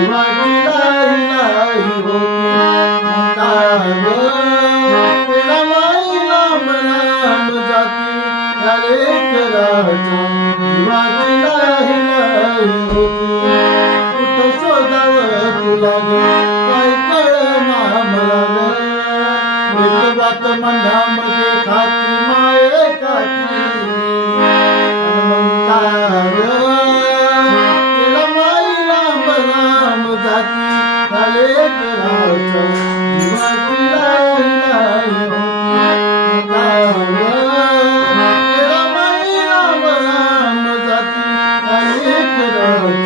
जीवाची लाई लाई होती रमाई लांब लांब जाती या लेकराच्या जीवाची लाई लाई होती कुठं शोधावं तुला ग काय कळना मला ग एक बात मनामध्ये खाती माये काठी रमाई लांब लांब जाती या लेकराच्या जीवाची लाई लाई होती रमाई लांब लांब जाती या लेकराच्या